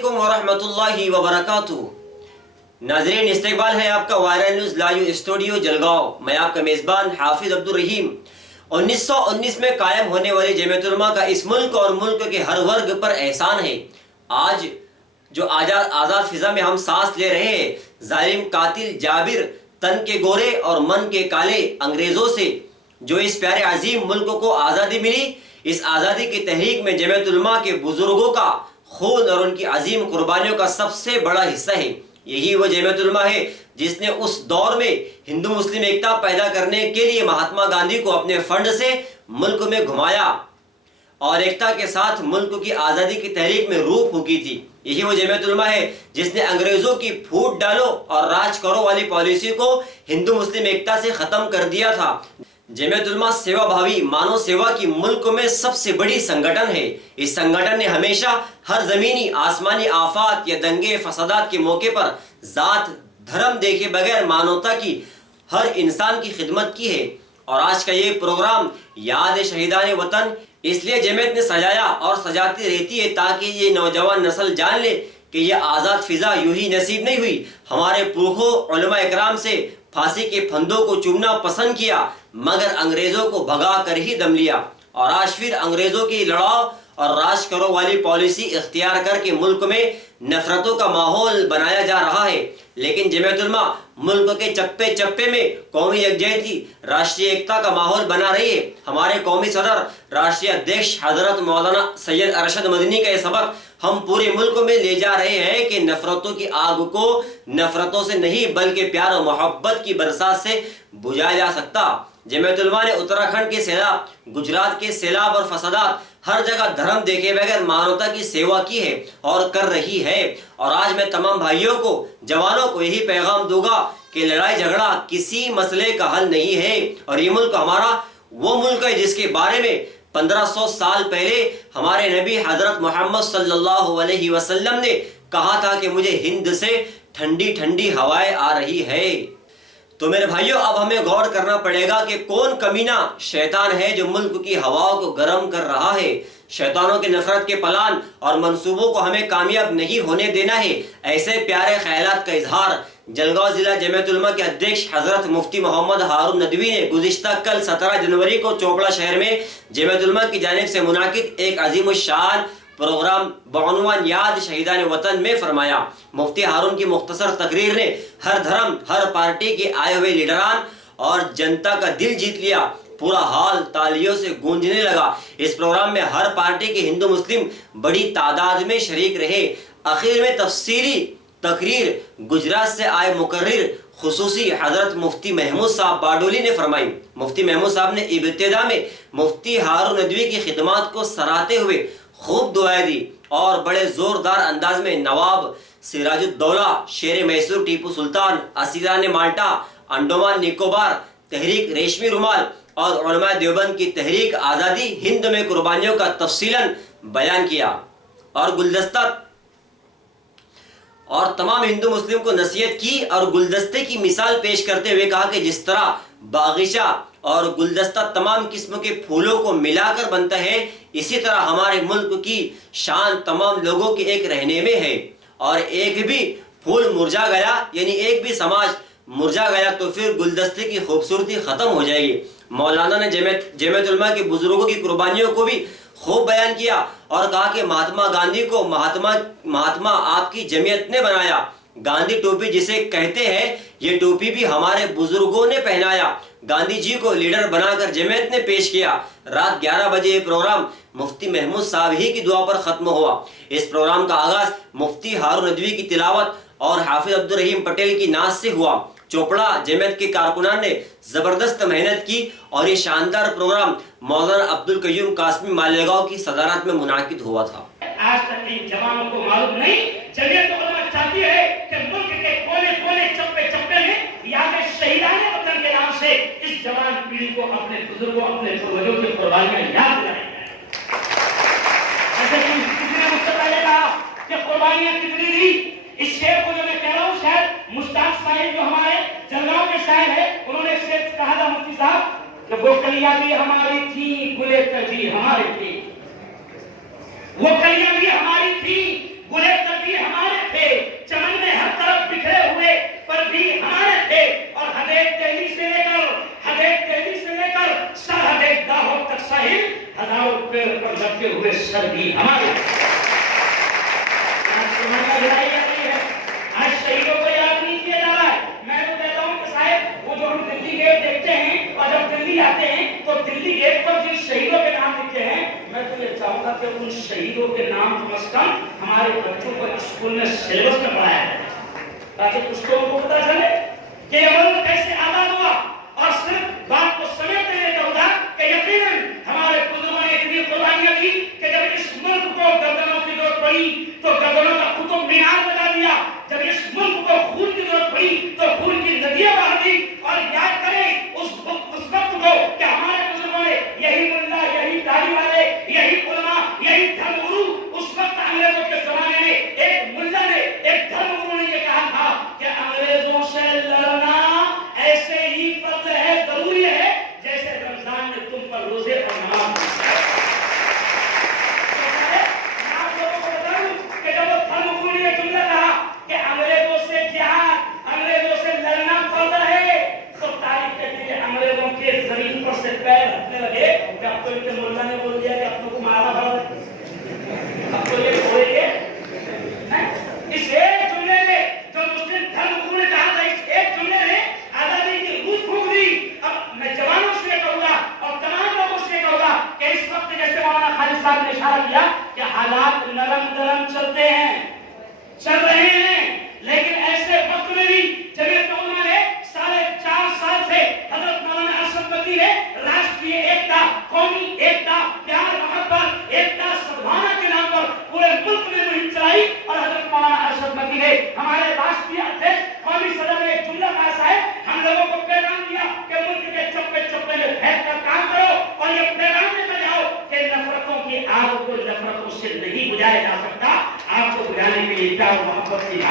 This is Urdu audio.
علیکم ورحمۃ اللہ وبرکاتہ۔ ناظرین، استقبال ہے آپ کا viral news live studio Jalgaon. میں آپ کا میزبان حافظ عبدالرحیم۔ 1919 میں قائم ہونے والی جمعیت علماء کا اس ملک اور ملک کے ہر ورگ پر احسان ہے۔ آج جو آزاد فضا میں ہم سانس لے رہے ہیں، ظالم قاتل جابر تن کے گورے اور من کے کالے انگریزوں سے جو اس پیارے عظیم ملک کو آزادی ملی، اس آزادی کی تحریک میں جمعیت علماء کے بزرگوں کا خون اور ان کی عظیم قربانیوں کا سب سے بڑا حصہ ہے۔ یہی وہ جمعیت علماء ہے جس نے اس دور میں ہندو مسلم ایکتا پیدا کرنے کے لیے مہاتما گاندھی کو اپنے فنڈ سے ملک میں گھمایا اور ایکتا کے ساتھ ملک کی آزادی کی تحریک میں روح پھونکی تھی۔ یہی وہ جمعیت علماء ہے جس نے انگریزوں کی پھوٹ ڈالو اور راج کرو والی پالیسی کو ہندو مسلم ایکتا سے ختم کر دیا تھا۔ جمعیت علماء سیوا بھاوی مانو سیوا کی ملک میں سب سے بڑی سنگھٹن ہے۔ اس سنگھٹن نے ہمیشہ ہر زمینی آسمانی آفات یا دنگے فسادات کے موقع پر ذات دھرم دیکھے بغیر مانوتا کی ہر انسان کی خدمت کی ہے۔ اور آج کا یہ پروگرام یاد شہیدان وطن اس لیے جمعیت نے سجایا اور سجاتی رہتی ہے تاکہ یہ نوجوان نسل جان لے کہ یہ آزاد فضا یوں ہی نصیب نہیں ہوئی۔ ہمارے پرکھوں علماء اکرام سے پھانسی کے پھندوں کو چومنا پسند کیا مگر انگریزوں کو بھگا کر ہی دم لیا، اور آج پھر انگریزوں کی لڑاؤ اور راج کرو والی پالیسی اختیار کر کے ملک میں نفرتوں کا ماحول بنایا جا رہا ہے۔ لیکن جمعیت علماء ملک کے چپے چپے میں قومی یکجہتی راشٹری ایکتا کا ماحول بنا رہی ہے۔ ہمارے قومی صدر راشٹری ادھیکش حضرت مولانا سید ارشد مدنی کا یہ سبق ہم پورے ملک میں لے جا رہے ہیں کہ نفرتوں کی آگ کو نفرتوں سے نہیں بلکہ پیار و محبت کی برسات سے بجھایا جا سکتا۔ جمعیت علماء نے اتراکھنڈ کے سیلاب، گجرات کے سیلاب اور فسادات ہر جگہ دھرم دیکھے بغیر مانوتا کی سیوا کی ہے اور کر رہی ہے۔ اور آج میں تمام بھائیوں کو، جوانوں کو یہی پیغام دوں گا کہ لڑائی جھگڑا کسی مسئلے کا حل نہیں ہے، اور یہ ملک ہمارا وہ ملک ہے جس کے بارے میں 1500 سال پہلے ہمارے نبی حضرت محمد صلی اللہ علیہ وسلم نے کہا تھا کہ مجھے ہند سے ٹھنڈی ٹھنڈی ہوائیں آ رہی ہے۔ تو میرے بھائیوں، اب ہمیں غور کرنا پڑے گا کہ کون کمینہ شیطان ہے جو ملک کی ہواؤں کو گرم کر رہا ہے۔ شیطانوں کے نفرت کے پلان اور منصوبوں کو ہمیں کامیاب نہیں ہونے دینا ہے۔ ایسے پیارے خیالات کا اظہار جلگاؤں ضلع جمعیت علماء کے ادھیکش حضرت مفتی محمد ہارون ندوی نے گزشتہ کل 17 جنوری کو چوپڑا شہر میں جمعیت علماء کی جانب سے منعقد ایک عظیم الشان پروگرام بعنوان یاد شہیدان وطن میں فرمایا۔ مفتی ہارون کی مختصر تقریر نے ہر دھرم، ہر پارٹی کے آئے ہوئے لیڈران اور جنتا کا دل جیت لیا۔ پورا ہال تالیوں سے گونجنے لگا۔ اس پروگرام میں ہر پارٹی کے ہندو مسلم بڑی تعداد میں شریک رہے۔ آخر میں تفصیلی تقریر گجرات سے آئے مقرر خصوصی حضرت مفتی محمود صاحب باڈولی نے فرمائی۔ مفتی محمود صاحب نے ابتدا میں مفتی ہارون ندوی کی خدمات کو سراہتے ہوئے خوب دعائیں دی اور بڑے زوردار انداز میں نواب سراج الدولہ، شیر میسور ٹیپو سلطان، اسیران مالٹا، انڈومان نکوبار، تحریک ریشمی رومال اور علماء دیوبند کی تحریک آزادی ہند میں قربانیوں کا تفصیلاً بیان کیا اور گلدستہ اور تمام ہندو مسلم کو نصیحت کی اور گلدستے کی مثال پیش کرتے ہوئے کہا کہ جس طرح باغیچہ اور گلدستہ تمام قسم کے پھولوں کو ملا کر بنتا ہے، اسی طرح ہمارے ملک کی شان تمام لوگوں کے ایک رہنے میں ہے، اور ایک بھی پھول مرجھا گیا یعنی ایک بھی سماج مرجھا گیا تو پھر گلدستے کی خوبصورتی ختم ہو جائے گی۔ مولانا نے جمعیت علماء کے بزرگوں کی قربانیوں کو بھی خوب بیان کیا اور کہا کہ مہاتما گاندھی کو مہاتما آپ کی جمعیت نے بنایا۔ گاندھی ٹوپی جسے کہتے ہیں، یہ ٹوپی بھی ہمارے بزرگوں نے پہنایا۔ گاندھی جی کو لیڈر بنا کر جمعیت نے پیش کیا۔ رات 11 بجے یہ پروگرام مفتی محمود صاحب ہی کی دعا پر ختم ہوا۔ اس پروگرام کا آغاز مفتی ہارون ندوی کی تلاوت اور حافظ عبدالرحیم پٹیل کی نعت سے ہوا۔ چوپڑا جمعیت کے کارکنان نے زبردست محنت کی اور یہ شاندار پروگرام مولانا عبدالقیوم قاسمی مالیگاؤں کی صدارت میں منعقد ہوا تھا۔ آج تک ان جوانوں کو معلوم نہیں، جمعیت علماء چاہتی ہے کہ ملک کے کونے کونے چپے چپے میں یاد شہیدان وطن کے نام سے اس جوان پیڑھی کو اپنے بزرگوں، اپنے پروجوں کی قربانیاں یاد دلائیں۔ جیسے کہ کسی نے مجھ سے پہلے کہا کہ قربانیاں کتنی دی، اس شعر کو جو میں کہہ رہا ہوں شاید مشتاق صاحب جو ہمارے جلگاؤں کے شاعر ہیں انہوں نے شعر کہا تھا مفتی صاحب کہ وہ کلیاں بھی ہماری تھیں، گلے کر بھی ہماری تھی، وہ کلیاں بھی ہماری تھی، گلے کر بھی کہ ان شہیدوں کے نام کم از کم ہمارے بچوں کو اسکول میں سلیبس میں پڑھایا جائے تاکہ کچھ لوگوں کو پتہ چلے کہ یہ ملک کیسے آباد ہوا. اور صرف بات کو سمیٹ دینے کا ہوگا کہ یقیناً ہمارے بزرگوں نے اتنی قربانیاں دی کہ جب اس ملک کو گردنوں کی ضرورت پڑی تو گردنوں کا قطب مینار بنا دیا. جب اس ملک کو خون کی ضرورت پڑی تو خون کی ندیاں بہا دی. اور یاد کریں اس وقت کو کہ ہمارے بزرگوں نے یہی ملا، یہی داڑھی والے، یہی علماء، یہی دھرم گرو اس وقت انگریزوں کے زمانے میں ایک ملا نے، ایک دھرم گرو نے یہ کہا تھا کہ انگریزوں سے لڑنا ایسے ہی فرض ہے، ضروری ہے جیسے رمضان میں تم پر روزے اور نماز. میں آپ لوگوں کو بتا دوں کہ جب وہ دھرم گرو نے یہ جملہ کہا کہ انگریزوں سے جہاد، انگریزوں سے لڑنا فرض ہے، تو تاریخ کہتی ہے انگریزوں کے زمین پر سے پیر رکھنے لگے کہ اب تو ان کے مولانا نے بول دیا کہ اپنوں کو مارا فرض ہے، اب تو یہ چھوڑیں گے. اس ایک جملے نے جو مسلم دھرم گرو نے کہا تھا، اس ایک جملے نے آزادی کی روح پھونک دی. اب میں جوانوں سے کہوں گا اور تمام لوگوں سے کہوں گا کہ اس وقت جیسے مولانا خالد صاحب نے اشارہ کیا کہ حالات نرم نرم چلتے ہیں، چل رہے ہیں، لیکن ایسے وقت میں بھی جمعیت علماء نے 4.5 سال سے حضرت مولانا ارشد مدنی نے راشٹریہ ایکتا، قومی ایکتا، پیار محبت، ایکتا سدبھاونا کے نام پر پورے ملک میں مہم چلائی. اور حضرت مولانا ارشد مدنی نے ہمارے راشٹریہ ادھیش قومی صدر نے ایک جملہ کہا صاحب، ہم لوگوں کو پیغام دیا کہ ملک کے چپے چپے میں بیٹھ کر کام کرو اور یہ پیغام دے کر جاؤ کہ نفرتوں کی آگ کو نفرتوں سے نہیں بجھایا جا سکتا. آپ کو بجھانے کے لیے پیار محبت کی